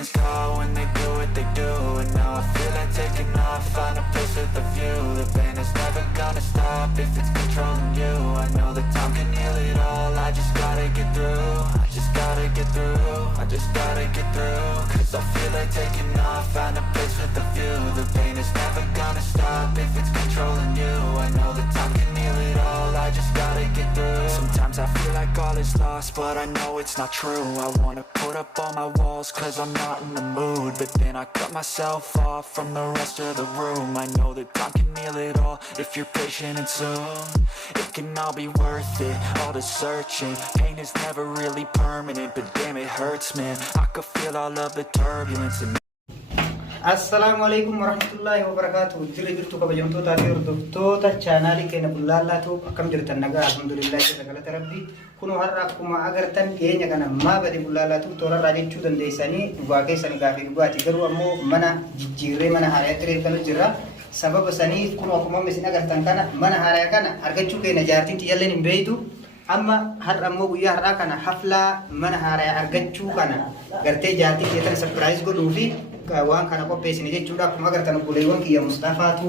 demons call when they do what they do. And now I feel like taking off, find a place with a view. The pain is never gonna stop if it's controlling you. I know that time can heal it all, I just gotta get through. I just gotta get through, I just gotta get through. Cause I feel like taking off, find a place with a view. The pain is never gonna stop if it's controlling you. I know that time can heal it all, I just gotta get through. Sometimes I feel like all is lost, but I know it's not true. I wanna put up all my walls cause I'm not in the mood. But then I cut myself off from the rest of the room. I know that time can heal it all if you're patient and soon. It can all be worth it, all the searching. Pain is never really permanent, but damn it hurts, man. I could feel all of the turbulence and Assalamualaikum warahmatullahi wabarakatuh. Jira jirtu kabajamtoota fi hordoftoota chaanaalii keenya bullaallatu akkam jirtan nagaa alhamdulillah galata rabbi. Kun har'a akkuma agartan keenya kana maabadi bullaallatu toorarraa jechuu dandeessanii dhugaa keessan gaafi dhugaati garuu ammoo mana jijjiirree mana haarayatti reeffanu jirra. Sababa sanii kun akkuma isin agartan kana mana haaraya kana argachuu keenya jaartiin tiyyalleen hin beeytu. Amma har'a ammoo guyyaa har'aa kana haflaa mana haaraya argachuu kana gartee jaartii keessan surprise godhuu fi waan kana qopheessine jechuudha. Akkuma agartan obboleewwan kiyya Mustafaatu,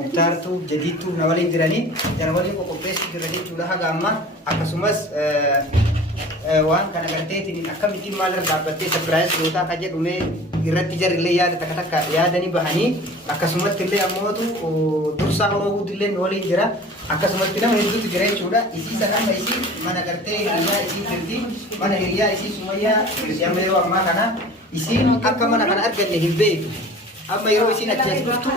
Muktaartu, Jadiitu na waliin jiranii jara waliin qopheessuu jira jechuudha. Haga amma akkasumas waan kana garteetiin akkamittiin maalirra dhaabbattee surprise gootaa akka jedhume irratti jarrillee yaada takka takka yaadanii bahanii akkasumatti illee ammootu dursaa Oromoo illee waliin jira. Akkasumatti nama hedduutu jira jechuudha. Isii sanamma isii mana gartee hiriyaa isii jirti. Mana hiriyaa isii Sumayyaa jirti amma yeroo ammaa kana isiin akka mana kana arganne hin beeku. Amma yeroo isiin achi as jirtu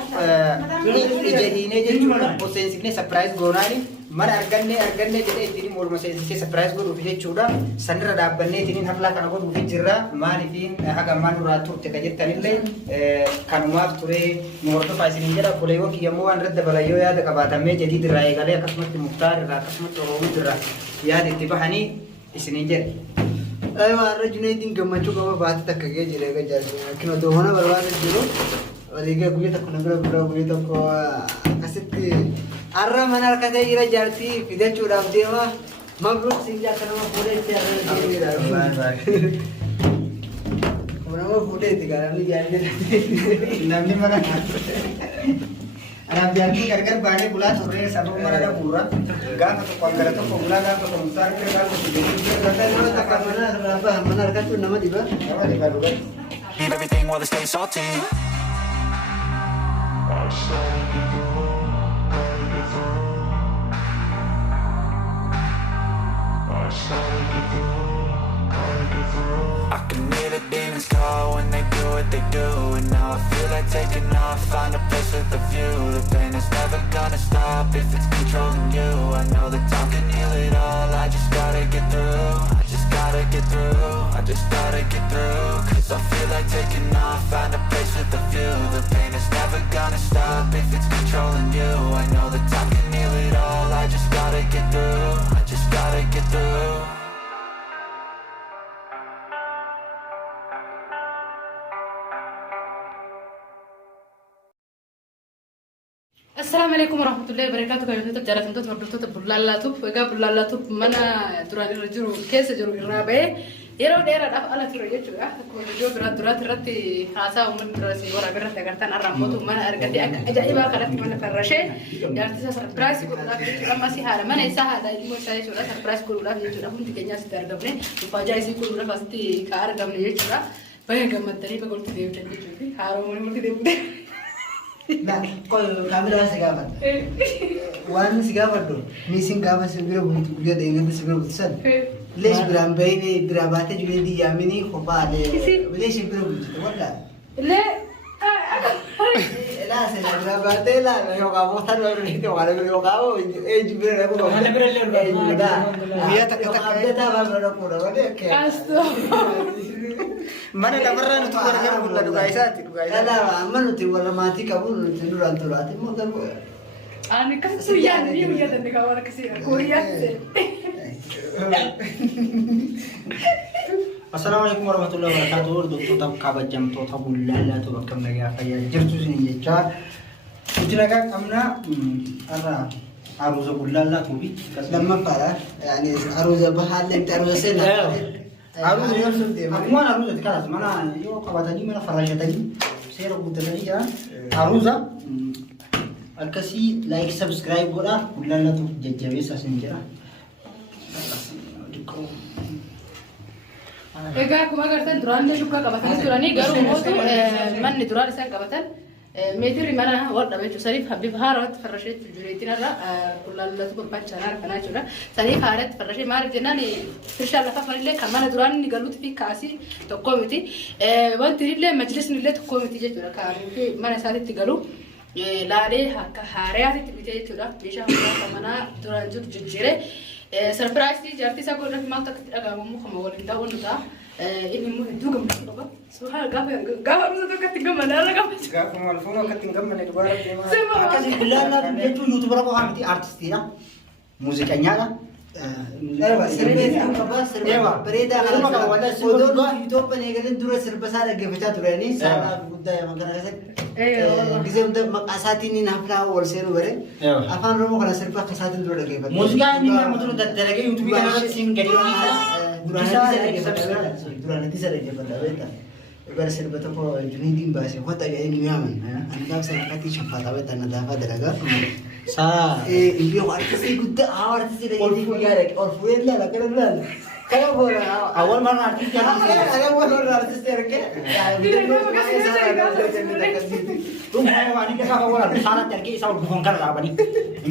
ija hiinee jechuudha. Seensifnee surprise goonaani mana arganne jedhee ittiin morma seensifnee surprise godhuuf jechuudha. Sanirra dhaabbannee ittiin haflaa kana godhuuf jirra. Maaliifin haga ammaan duraa turte ka jettanillee kanumaaf ture nu hordofaa isiniin jedha. Obboleewwan kiyya immoo waan irratti dabalayyoo yaada qabaatamee jedhii dirraa eegalee akkasumatti Muktaar irraa akkasumatti Oromoo dirraa yaada itti bahanii isiniin jedhe. Ayo arrajune din gammachu qaba baati takka gee jire ga jaarsi kino to hona barbaade jiru waliga guyya takko nagara bira guyya takko asitti arra mana arkate jira jaarti fidachuudhaaf deema mabruk sinja kanama fuudhetti arra jira nama fuudhetti garamni jaarti namni mana Anak biarki gargar baane bulaa turre sababa mana da buura gaafa tokko angala tokko bulaa gaafa tokko Muktaar bira gaafa tokko mana arkatu nama diba leave everything while they stay salty. I can hear the demons call when they do what they do. And now I feel like taking off, find a place with a view. The pain is never gonna stop if it's controlling you. I know that time can heal it all, I just gotta get through. I just gotta get through, I just gotta get through. Cause I feel like taking off, find a place with a view. The pain is never gonna stop if it's controlling you. I know that time can heal it all, I just gotta get through. I just gotta get through. السلام عليكم ورحمة الله وبركاته. كيف تجارة انتو تفردوتو بلالاتو وقا بلالاتو منا دران الرجل كيس جرو الرابع يرو ديرا داف على تريجو كون جو درات رتي خاصة ومن دراسي ورا برت لقرتان الرموتو منا أرجعتي أجايبا كلام منا فرشة جارتي سربرايز كل لا لما سيهارا منا يسها هذا يمو ساي شو لا سربرايز كل لا يجوا لهم تكنيا ستار قبله وفاجأ يسي كل لا فاستي كار قبله يجوا بيا قمت تري بقول تديو تدي جوفي هارو من تديو Nah, kalau kamera segabat, wan segabat dong. Missing kamera segera bunyi juga dengan segera putusan. Les berambai ini berabatnya juga diamini khoba ada. Les segera bunyi, tahu tak? Le, lah saya berabatnya lah. Kalau kamu tan baru itu kalau kamu juga aku kamu. Mana berlalu? Iya tak Ada tak baru pura ada ke? Mana dah pernah nutu gargar bulan dua isat. Lah, mana nutu warna mati kamu nutu nuran turati mau kan? Ani kan suyan dia punya tadi kawan kesini Korea sih. Assalamualaikum warahmatullahi wabarakatuh. Doktor tak kabajamtoota bullaallatu bakka nagaa fayyaa jirtu isin jecha itti nagaa qabna arra aruza bullaallatu bi Lama para, yani aruza bahal dan aruza sena. Akkuma aruuza kanas mana yoo qabatanii mana farraashatanii seera guuttatanii jiran aruuza akkasii like subscribe godhaa bullaallatu jajjabeessa isin jira. Egaa akkuma agartan duraan dukkaa qabatanii turanii garuu mootu manni duraan isaan qabatan meetirri mana wal dhabe jechuudha. Saniif bifa haaraatti farrashee jireetiin irra bullaallatu barbaachisaa kanaa jechuudha. Saniif haaraatti farrashee maaliif jennaan firshaan lafa fanillee kan mana duraan inni galuutti fi kaasii tokko miti. Wanti illee majlisni illee tokko miti jechuudha. Kaanii mana isaatitti galu laalee akka haarayaatti bitee jechuudha. Meeshaa hundaa manaa duraan jiru jijjiiree surprise jaartii isaa godhanii maaltu akka itti dhagahamu kuma waliin ta'uu nu ta'a. Inni immoo hedduu gammachuu qaba. Suuraa gaafa dhusa tokko itti gammadaan gammachuu. Gaafa wal fuunuu akka itti gammadee dubara deemaa. Akkasii bullaallaa jechuun yuutubara qofaa miti artistiidha. Muuziqanyaadha. Sirba bareedaa kana odoon Itoophiyaan eegaleen dura sirba isaa dhaggeeffachaa turanii saanaa guddaa yaman kana keessatti gisee hunda maqaa isaatiin inni haflaa ol seenu bare afaan Oromoo kana sirba akka isaatiin dura dhaggeeffata. Muuziqaa inni nama dura daddalagee yuutuubii kana irratti siin gadi duraanitti isa dhaggeeffata beektaa. Bara sirba tokko Junaydin baase wanta ga'ee nu yaaman ani gaafa sana akkatti shaffataa beektaa na daafaa dalagaa. Saa iyyoo artistii guddaa artistii dhaggeeffatu guyyaa dhaqe ol fuudhee ilaala kana ilaala. Kana boora awwal marra artistii awwal marra artistii argee rumah wani ke kau orang sana terki saya bongkar apa nih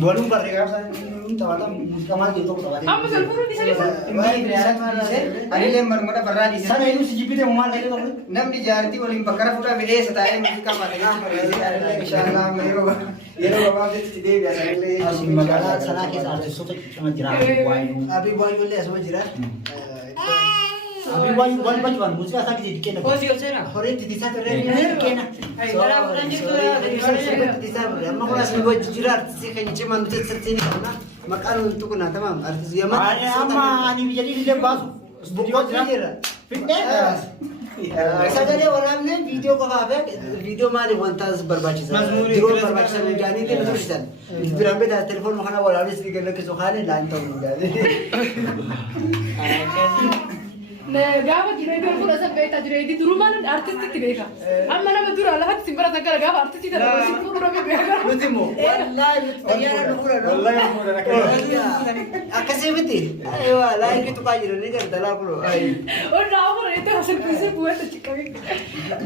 bolong bar ya saya minta wala musik mal gitu apa nih Kamu selalu di sana. ani lembar mana barra di sana itu si jipite mal kayak itu nam di Jaartii waliin bakara fuda video setaya musik apa nih insyaallah yeroo baabatti deebi'a sanillee asin magaalaa sanaa keessa artistoota cima jira Abi Waayyoollee asuma jira. Abi Waayyoon bacuan musika isaa gidi kenna Horii titisaa turre kenna. Amma kun asuma wajji jira artistii keenya cimaa nuti sirtiin qabna. Maqaan nuti kun tamam artistii yaman. amma ani biyya illee baasu Bukkoo jira. Sagalee waraabnee viidiyoo qofaaf viidiyoo maaliif wantaas barbaachisa. Diroo barbaachisa miidhaanii ta'e tursiisan. Biraan beekaa telefoon kana waraabnes ni gadhiisu haala laan ta'uu miidhaanii. Gaafa jireenya fuula isa beektaa jireenya durumaan artistiitti beeka. Amma nama dura lafatti simbira takka gaafa artistii ta'e si fuula beeka. Nuti immoo wallaahi xayyaara nu fuula nu. Akkasii miti. Ayiwa laayikii tuqaa jiranii gara dalaa fuula. Onnaa fuula itti haasirbiisee bu'eessa ciqqabe.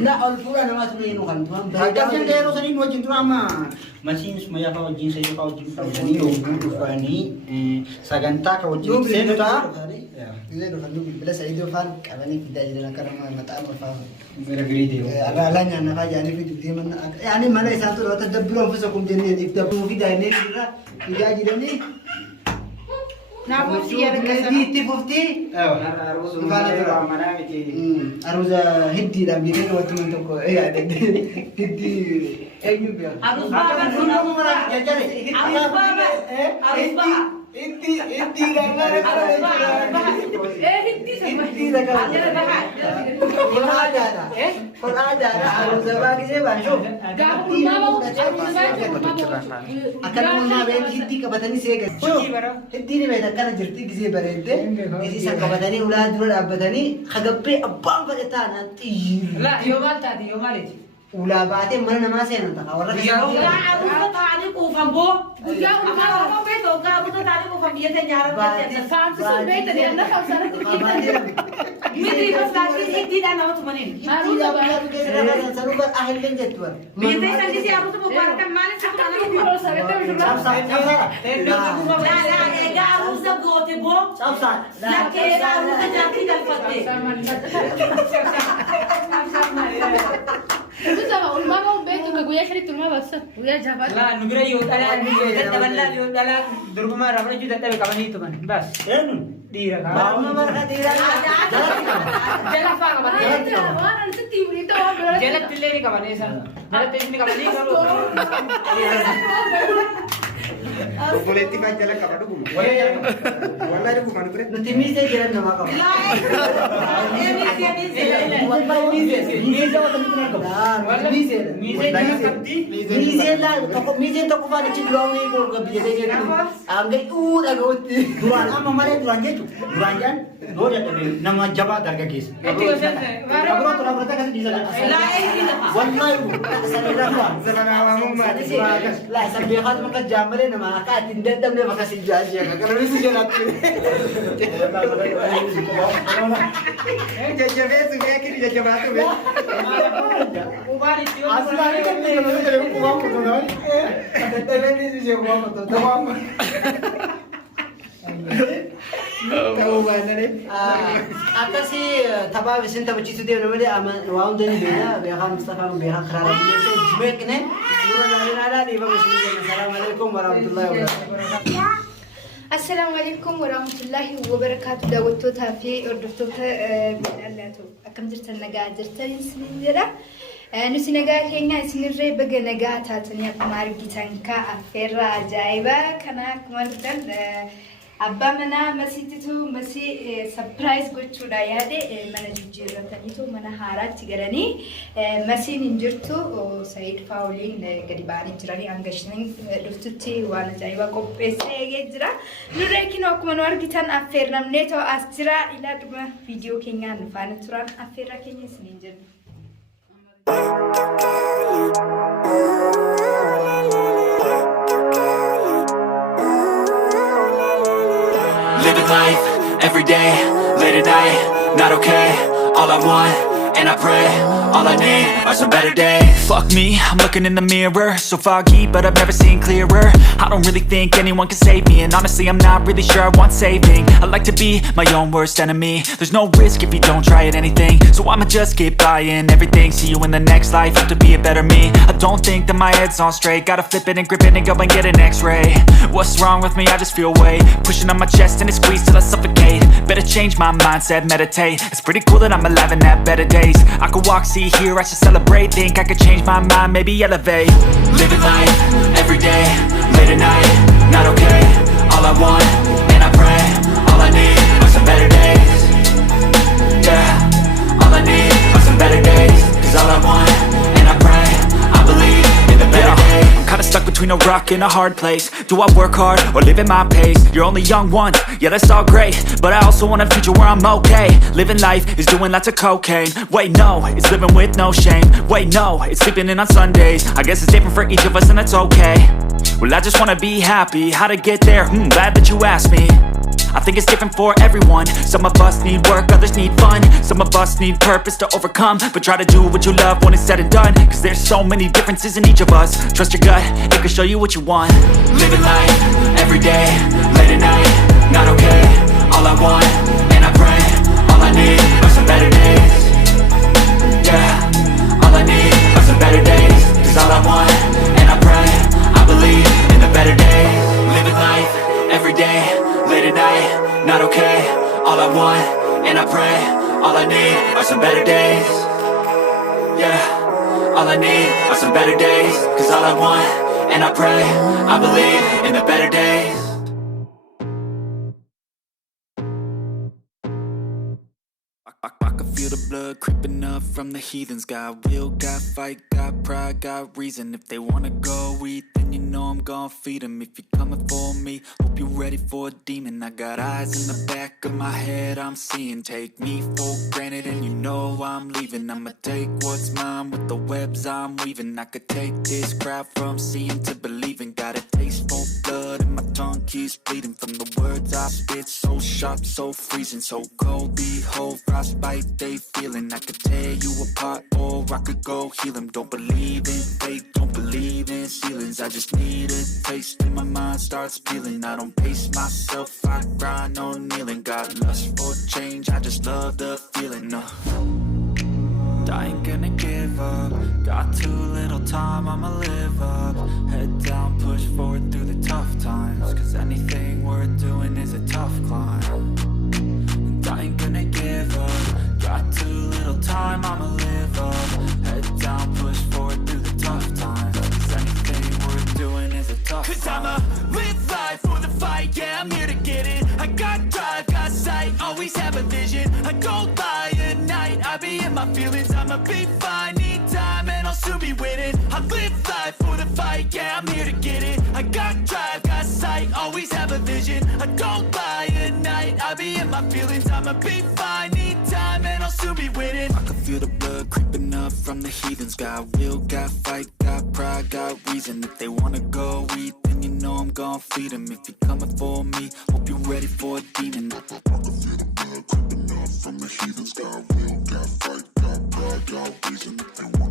Na ol fuula namaa turee nu kan tuan. akkasiin yeroo sanii wajjin tura amma masiin summayyaa fa'aa wajjin sayyoo fa'aa wajjin fudhatanii yookiin dhufanii sagantaa ka wajjin seenu ta'a. Gizee dhufan nu bilbila sa'idii ofaan qabanii fidaa jiran akka nama maxaa morfaa. Gara birii deemu. Alaa nyaanna fa'aa jaanii fi dubdee mana yaani mana isaan tura wata dabbiroo ofisa kun jennee dabbiroo fi daa'imee irra fidaa jiranii. Itti fuftii. Aruuza hiddiidhaan biiree watti man tokko hiddi eenyu biira. Kana jirti gisee bareedde isa qabatanii ulaa dura dhaabbatanii hagabbee abbaan fedhataan xiyyi. Yoo maal taate yoo maaliiti? Ulaa baatee mana namaa seenan ta'a warra Guyyaa aruusa taa'anii kuufan boo. Guyyaa aruusa beektaa waggaa aruusa taa'anii kuufan biyya ta'e nyaara. Saamsisuun beektan yannaa saamsanatti fiigan jira. Miti basaasii hiddiidhaan nama tumaniin. Aruusa baatee sanuu baat ahilleen jettu bara. Biyya ta'e sandisii aruusa bobbaan kan maaliif akka nama kuufan. Egaa aruusa goote boo. Lakkee aruusa jaartii galfatte. Itu sama ulama mau betul ke guyya shari tulma basa guyya jabat. Lah nubira yoo dhalaan daddaballaan yoo dhalaan durbumaa rafna juu dadhabe qabanii tuman bas. Eenyu? Dhiira qaba. Baawuna marga dhiiraa. Jala faa qabatee. Waan anti timuri itu orang berarti. Jalatti illee ni qaban eessa? Jalatti ni qabanii garuu. Obboleetti kan jala qaba dhuguma. Wallahi dhuguma nu biratti. Nuti miisee jiran namaa qaba. Miisee tokko faan achi loonii gurgura biyya ta'e jedhamu. Hanga dhuu dhaga'utti. Duraan amma malee duraan jechuun duraan jedhan Dua jadi nama jabat harga guys. Abro tu abro tak kasih di sana. Wallahi bu. Sana awamu mati. لا سبي خد مك جامله ما كات تندم له مك سجاج يا كلام سجلات Jajabe tu dia kiri jajabat tu. Ubari tio. Asli ni kan dia tu jadi kuam tu kan. تبين لي سجى قوام تمام Tahu mana ni? आता से थबा विसन तब चीज दे नमले वाउन दे बेना बेहान मुस्तफा में बेहान खराब ने से जिमे कने नूर नाला नी बाबा अस्सलाम वालेकुम वरहमतुल्लाहि वबरकातुह السلام عليكم ورحمة الله وبركاته دعوتوها في أردفتوها بالله أكم درت النجاة درت سنين جرا نسي نجاة هنا سنين ري بقى نجاة تاتني أمارجي تنكا أفرا عجائبة كنا كمان كان أبا منا مسيتو مسي سبرايز قلت شو دايادة منا جيرو تانيتو منا هارات تجراني مسي ننجرتو سعيد فاولين قريباني جراني أنجشنين دفتوتي وانا جايبا كوبيسة يجرا نوريكي نوك منوار جيتان أفرنا منيتو أسترا إلى دما فيديو كينيا نفانا تران أفرا كينيا سنينجر Living life, every day, late at night, not okay. All I want, and I pray, all I need are some better days. Fuck me, I'm looking in the mirror, so foggy, but I've never seen clearer. I don't really think anyone can save me, and honestly I'm not really sure I want saving. I like to be my own worst enemy. There's no risk if you don't try at anything, so I'ma just keep buying everything. See you in the next life, have to be a better me. I don't think that my head's on straight, gotta flip it and grip it and go and get an x-ray. What's wrong with me? I just feel weight pushing on my chest and it squeezes till I suffocate. Better change my mindset, meditate. It's pretty cool that I'm alive and have better days. I could walk, see, hear, I should celebrate. Think I could change my mind, maybe elevate. Living life, every day, late at night, not okay. All I want, and I pray, all I need are some better days. Yeah, all I need are some better days. Cause all I want, and I pray, I believe in the better days. I'm kinda stuck between a rock and a hard place. Do I work hard or live at my pace? You're only young once, yeah that's all great, but I also want a future where I'm okay. Living life is doing lots of cocaine. Wait no, it's living with no shame. Wait no, it's sleeping in on Sundays. I guess it's different for each of us and that's okay. Well I just wanna be happy, how to get there? Glad that you asked me. I think it's different for everyone. Some of us need work, others need fun. Some of us need purpose to overcome. But try to do what you love when it's said and done. Cause there's so many differences in each of us. Trust your gut, it can show you what you want. Living life, every day, late at night, not okay. All I want, and I pray, all I need are some better days. Yeah, all I need are some better days. Cause all I want, and I pray, I believe in the better days. Living life, every day, late at night, not okay. All I want, and I pray, all I need are some better days. Yeah, all I need are some better days. Cause all I want, and I pray, I believe in the better days. I can feel the blood creeping up from the heathens. Got will, got fight, got pride, got reason. If they wanna go eat, then you know I'm gon' feed them. If you're coming for me, hope you're ready for a demon. I got eyes in the back of my head, I'm seeing. Take me for granted and you know I'm leaving. I'ma take what's mine with the webs I'm weaving. I could take this crowd from seeing to believing. Got a taste for blood and my tongue keeps bleeding. From the words I spit, so sharp, so freezing. So cold, behold, frostbite they feeling. I could tear you apart or I could go heal them. Don't believe in fate, don't believe in ceilings. I just need a taste and my mind starts peeling. I don't pace myself, I grind on kneeling. Got lust for change, I just love the feeling. I ain't gonna give up. Got too little time, I'ma live up. Head down, push forward through the tough times. Cause anything worth doing is a tough climb. And I ain't gonna give up. Got too little time, I'ma live up. Head down, push forward through the tough times. Cause anything worth doing is a tough climb. Cause I'ma live life for the fight, yeah I'm here to get it. I got drive, got sight, always have a vision. I go by at night, I be in my feelings. I'ma be fine, need time and I'll soon be winning. I live life for the fight, yeah I'm here to get it. I got drive, got sight, always have a vision. I go by at night, I be in my my feelings, I'ma be fine. Need time and I'll soon be winning. I can feel the blood creeping up from the heathens. Got will, got fight, got pride, got reason. If they wanna go eat, then you know I'm gon' feed them. If you're coming for me, hope you're ready for a demon. I can feel the blood creeping up from the heathens. Got will, got fight, got pride, got reason. If they wanna